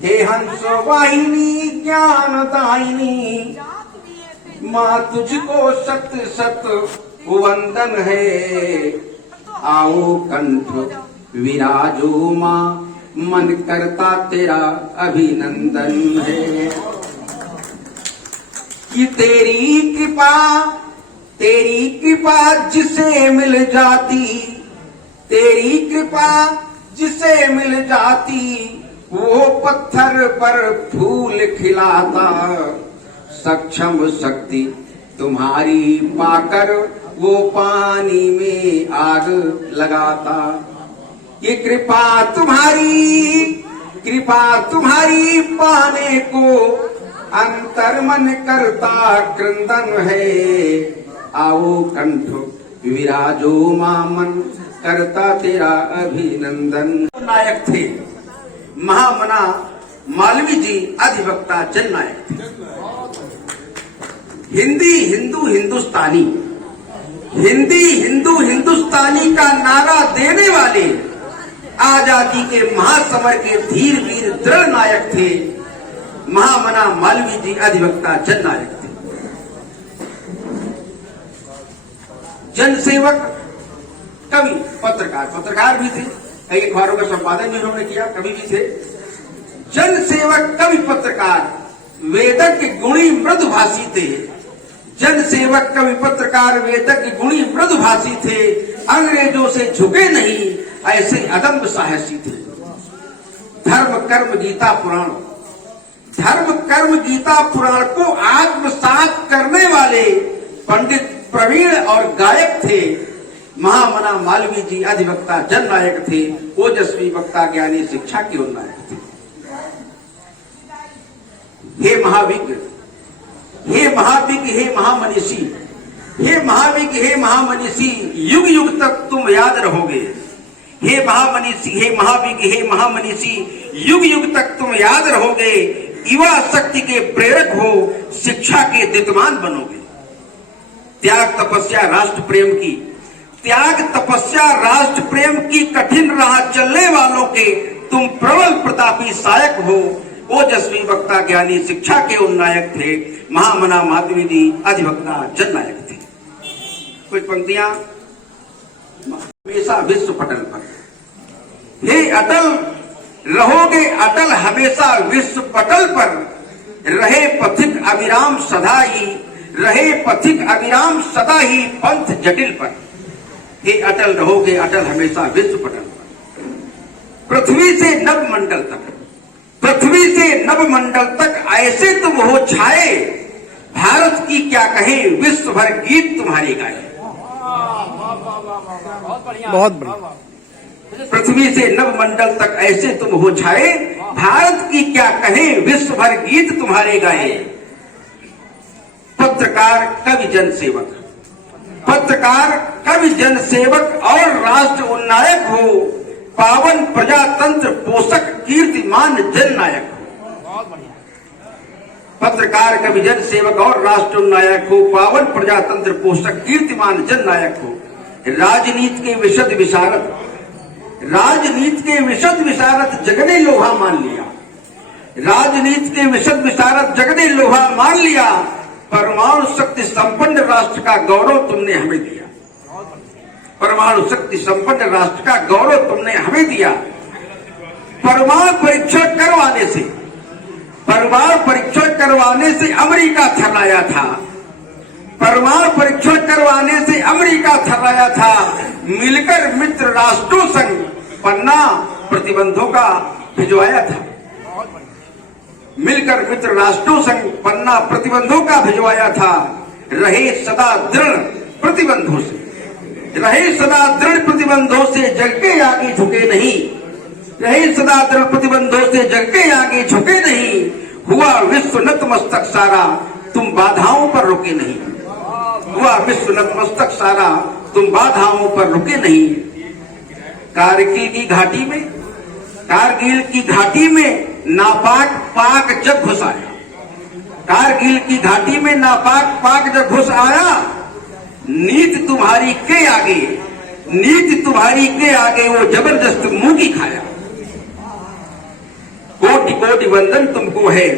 हे हंस वाहिनी ज्ञानदायिनी, माँ तुझको सत सत वंदन है। आओ कंठ विराजो माँ, मन करता तेरा अभिनंदन है। कि तेरी कृपा जिसे मिल जाती, तेरी कृपा जिसे मिल जाती, वो पत्थर पर फूल खिलाता। सक्षम शक्ति तुम्हारी पाकर वो पानी में आग लगाता। ये कृपा तुम्हारी पाने को अंतर मन करता क्रंदन है। आओ कंठ विराजो मां, मन करता तेरा अभिनंदन। नायक थे महामना मालवीय जी, अधिवक्ता जननायक थे। हिंदी हिंदू हिंदुस्तानी, हिंदी हिंदू हिंदुस्तानी का नारा देने वाले आजादी के महासमर के धीर वीर दृढ़ नायक थे महामना मालवीय जी, अधिवक्ता जननायक थे। जनसेवक, कवि, पत्रकार भी थे। कई अखबारों का संपादन भी उन्होंने किया, कवि भी थे। जनसेवक, कवि, पत्रकार, वेदज्ञ, गुणी, मृदुभाषी थे। जनसेवक, कवि, पत्रकार, वेदज्ञ, गुणी, मृदुभाषी थे। अंग्रेजों से झुके नहीं, ऐसे अदम्य साहसी थे। धर्म कर्म गीता पुराण, धर्म कर्म गीता पुराण को आत्मसात करने वाले पंडित, प्रवीण और गायक थे महामना मालवीय जी, अधिवक्ता जननायक थे। ओजस्वी वक्ता, ज्ञानी, शिक्षा के उन्नायक थे। हे महाविज्ञ, हे महाविज्ञ, हे महामनीषी, हे महाविज्ञ, हे महामनीषी, युग युग तक तुम याद रहोगे। हे महामनीषी, हे महाविज्ञ, हे महामनीषी, युग युग तक तुम याद रहोगे। युवा शक्ति के प्रेरक हो, शिक्षा के दितमान बनोगे। त्याग तपस्या राष्ट्र प्रेम की, त्याग तपस्या राष्ट्र प्रेम की कठिन राह चलने वालों के तुम प्रबल प्रतापी सहायक हो। ओजस्वी वक्ता, ज्ञानी, शिक्षा के उन्नायक थे महामना मालवीय जी, अधिवक्ता जननायक थे। कुछ पंक्तियां हमेशा विश्व पटल पर। हे अटल, रहोगे अटल हमेशा विश्व पटल पर। रहे पथिक अविराम सदा ही, रहे पथिक अविराम सदा ही पंथ जटिल पर। हे अटल, रहोगे अटल हमेशा विश्व पटल पर। पृथ्वी से नवमंडल तक, पृथ्वी से नवमंडल तक ऐसे तुम हो छाए। भारत की क्या कहे, विश्व भर गीत तुम्हारे गाए। बहुत बढ़िया। पृथ्वी से नवमंडल तक ऐसे तुम हो छाए। भारत की क्या कहे, विश्व भर गीत तुम्हारे गाए। पत्रकार, कवि, जनसेवक, पत्रकार, कवि, जनसेवक और राष्ट्र उन्नायक हो। पावन प्रजातंत्र पोषक, कीर्तिमान जननायक हो। पत्रकार, कवि, जनसेवक और राष्ट्र उन्नायक हो। पावन प्रजातंत्र पोषक, कीर्तिमान जननायक हो। राजनीति के विशद विशारद, राजनीति के विशद विशारद जग ने लोहा मान लिया। राजनीति के विशद विशारद जग ने लोहा मान लिया। परमाणु शक्ति संपन्न राष्ट्र का गौरव तुमने हमें दिया। परमाणु शक्ति संपन्न राष्ट्र का गौरव तुमने हमें दिया। परमाणु परीक्षण करवाने से, परमाणु परीक्षण करवाने से अमेरिका थर्राया था। परमाणु परीक्षण करवाने से अमेरिका थर्राया था। मिलकर मित्र राष्ट्रों संग पन्ना प्रतिबंधों का भिजवाया था। मिलकर मित्र राष्ट्रों संग पन्ना प्रतिबंधों का भिजवाया था। रहे सदा दृढ़ प्रतिबंधों से, रहे सदा दृढ़ प्रतिबंधों से जग के आगे झुके नहीं। रहे सदा दृढ़ प्रतिबंधों से जग के आगे झुके नहीं। हुआ विश्व नतमस्तक सारा, तुम बाधाओं पर रुके नहीं। हुआ विश्व नतमस्तक सारा, तुम बाधाओं पर रुके नहीं। कारगिल की घाटी में, कारगिल की घाटी में नापाक पाक जब घुस आया। कारगिल की घाटी में नापाक पाक जब घुस आया। नीति तुम्हारी के आगे, नीति तुम्हारी के आगे वो जबरदस्त मुंह की खाया। कोट कोटि कोटि वंदन तुमको है,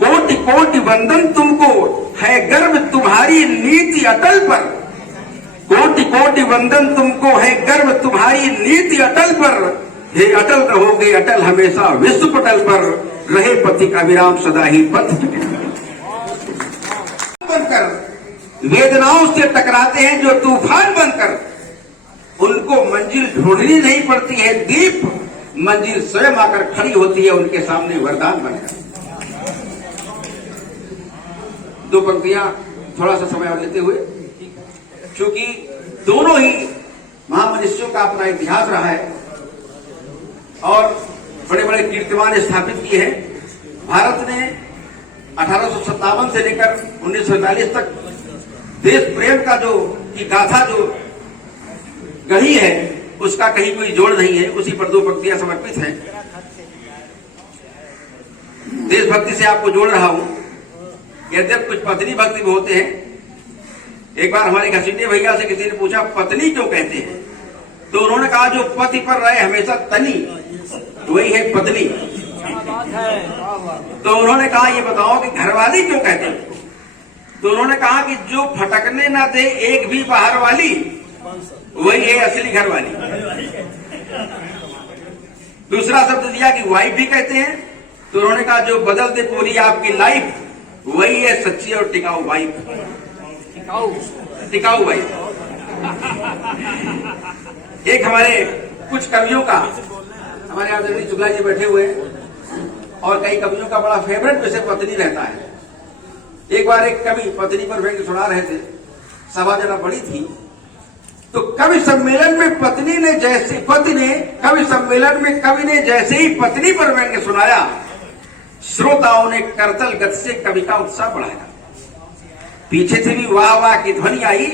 कोटि कोटि वंदन तुमको है, गर्व तुम्हारी नीति अटल पर। कोटि कोटि वंदन तुमको है, गर्व तुम्हारी नीति अटल पर। हे अटल रहोगे अटल हमेशा विश्व पटल पर, रहे पथिक अविराम सदा ही पथ बनकर वेदनाओं से टकराते हैं जो तूफान बनकर, उनको मंजिल ढूंढनी नहीं पड़ती है दीप, मंजिल स्वयं आकर खड़ी होती है उनके सामने वरदान बनकर। दो पंक्तियां थोड़ा सा समय और लेते हुए, क्योंकि दोनों ही महामनुष्यों का अपना इतिहास रहा है और बड़े बड़े कीर्तिमान स्थापित किए हैं। भारत ने 1857 से लेकर 1947 तक देश प्रेम का जो की गाथा जो गढ़ी है, उसका कहीं कोई जोड़ नहीं है। उसी पर दो पंक्तियां समर्पित हैं। देशभक्ति से आपको जोड़ रहा हूं। यद्यप कुछ पत्नी भक्ति भी होते हैं। एक बार हमारे घसीटे भैया से किसी ने पूछा पत्नी क्यों कहते हैं, तो उन्होंने कहा जो पति पर रहे हमेशा तनी, वही है पत्नी। तो उन्होंने कहा ये बताओ कि घरवाली क्यों कहते हैं, तो उन्होंने कहा कि जो फटकने ना दे एक भी बाहर वाली, वही है असली घरवाली। दूसरा शब्द दिया कि वाइफ भी कहते हैं, तो उन्होंने कहा जो बदल दे पूरी आपकी लाइफ, वही है सच्ची और टिकाऊ वाइफ, टिकाऊ वाइफ। एक हमारे कुछ कवियों का, हमारे आदरणीय शुक्ला जी बैठे हुए और कई कवियों का बड़ा फेवरेट विषय पत्नी रहता है। एक बार एक कवि पत्नी पर व्यंग्य सुना रहे थे, सभा जरा बड़ी थी, तो कवि सम्मेलन में पत्नी ने जैसे कवि सम्मेलन में कवि ने जैसे ही पत्नी पर व्यंग्य सुनाया, श्रोताओं ने करतल गति से कवि का उत्साह बढ़ाया। पीछे से भी वाह वाह की ध्वनि आई।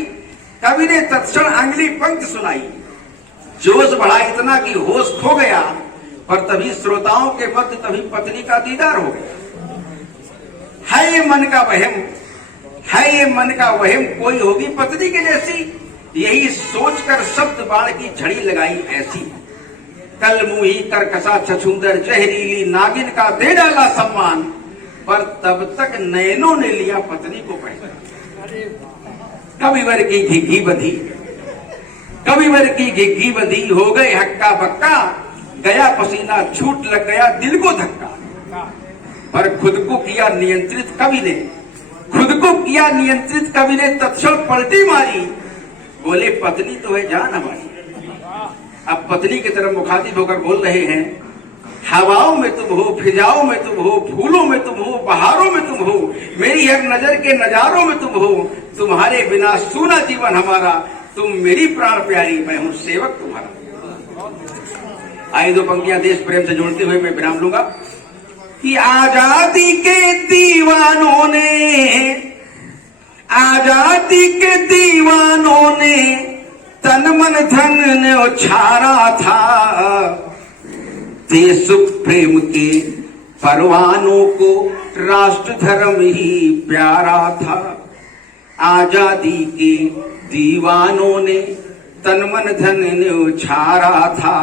कवि ने तत्क्षण अगली पंक्ति सुनाई, जोश बढ़ा इतना कि होश खो गया, पर तभी श्रोताओं के मध्य तभी पत्नी का दीदार हो गया। है ये मन का वहम, है ये मन का वहम, कोई होगी पत्नी के जैसी, यही सोचकर शब्द बाण की झड़ी लगाई ऐसी। कल मुंही करकसा छछूंदर जहरीली नागिन का दे डाला सम्मान, पर तब तक नयनों ने लिया पत्नी को पहचान। कविवर की घिघी बंधी, कविवर की घिघी बंधी, हो गए हक्का बक्का, गया पसीना छूट लग गया दिल को धक्का। पर खुद को किया नियंत्रित कवि ने, खुद को किया नियंत्रित कवि ने तत्क्षण पलटी मारी, बोले पत्नी तो है जान हमारी। अब पत्नी की तरफ मुखातिब होकर बोल रहे हैं, हवाओं में तुम हो, फिजाओं में तुम हो, फूलों में तुम हो, बहारों में तुम हो, मेरी हर नजर के नजारों में तुम हो, तुम्हारे बिना सूना जीवन हमारा, तुम मेरी प्राण प्यारी, मैं हूं सेवक तुम्हारा। आइए दो पंक्तियां देश प्रेम से जोड़ते हुए मैं विराम लूंगा कि आजादी के दीवानों ने, आजादी के दीवानों ने तन मन धन ने उछारा था, देश प्रेम के परवानों को राष्ट्र धर्म ही प्यारा था। आजादी के दीवानों ने तन मन धन ने उछारा था।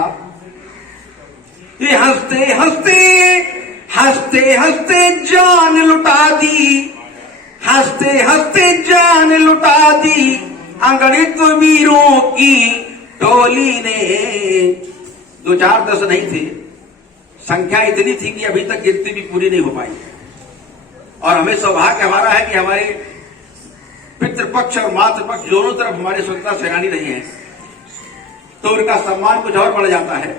ये हंसते हंसते हंसते हंसते जान लुटा दी, हंसते हंसते जान लुटा दी, अगणित वीरों की टोली ने। 2-4-10 नहीं थे, संख्या इतनी थी कि अभी तक गिनती भी पूरी नहीं हो पाई। और हमें सौभाग्य हमारा है कि हमारे पितृपक्ष और मातृपक्ष दोनों तरफ हमारे स्वतंत्रता सेनानी रहे हैं, तो उनका सम्मान कुछ और बढ़ जाता है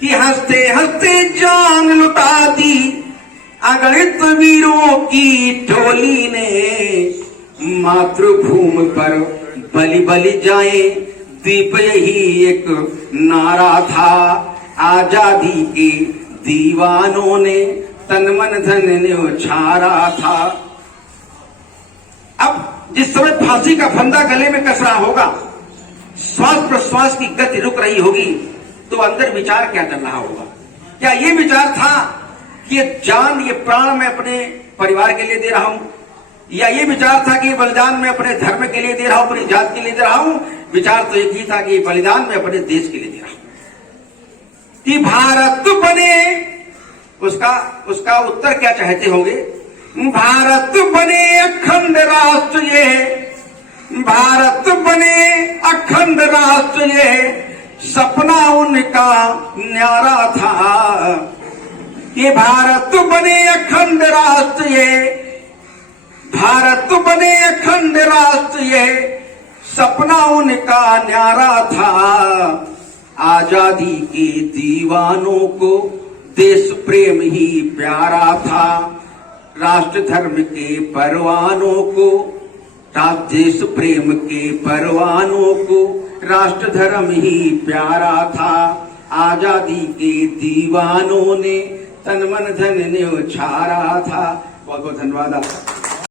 कि हंसते हंसते जान लुटा दी, अगणित वीरों की टोली ने। मातृभूमि पर बलि बलि जाए दीप, यही एक नारा था। आजादी के दीवानों ने तन मन धन ने उछारा था। अब जिस समय फांसी का फंदा गले में कस रहा होगा, श्वास प्रश्वास की गति रुक रही होगी, तो अंदर विचार क्या चल रहा होगा? क्या ये विचार था कि ये जान, ये प्राण मैं अपने परिवार के लिए दे रहा हूं, या ये विचार था कि ये बलिदान मैं अपने धर्म के लिए दे रहा हूं, अपनी जात के लिए दे रहा हूं? विचार तो एक ही था कि ये बलिदान मैं अपने देश के लिए दे रहा हूं। कि भारत बने, उसका उत्तर क्या चाहते होंगे? भारत बने अखंड राष्ट्र ये, भारत बने अखंड राष्ट्र ये सपना उनका न्यारा था। ये भारत बने अखंड राष्ट्र ये, भारत बने अखंड राष्ट्र ये सपना उनका न्यारा था। आजादी के दीवानों को देश प्रेम ही प्यारा था। राष्ट्र धर्म के परवानों को, देश प्रेम के परवानों को राष्ट्र धर्म ही प्यारा था। आजादी के दीवानों ने तन मन धन ने उछारा था। बहुत बहुत धन्यवाद।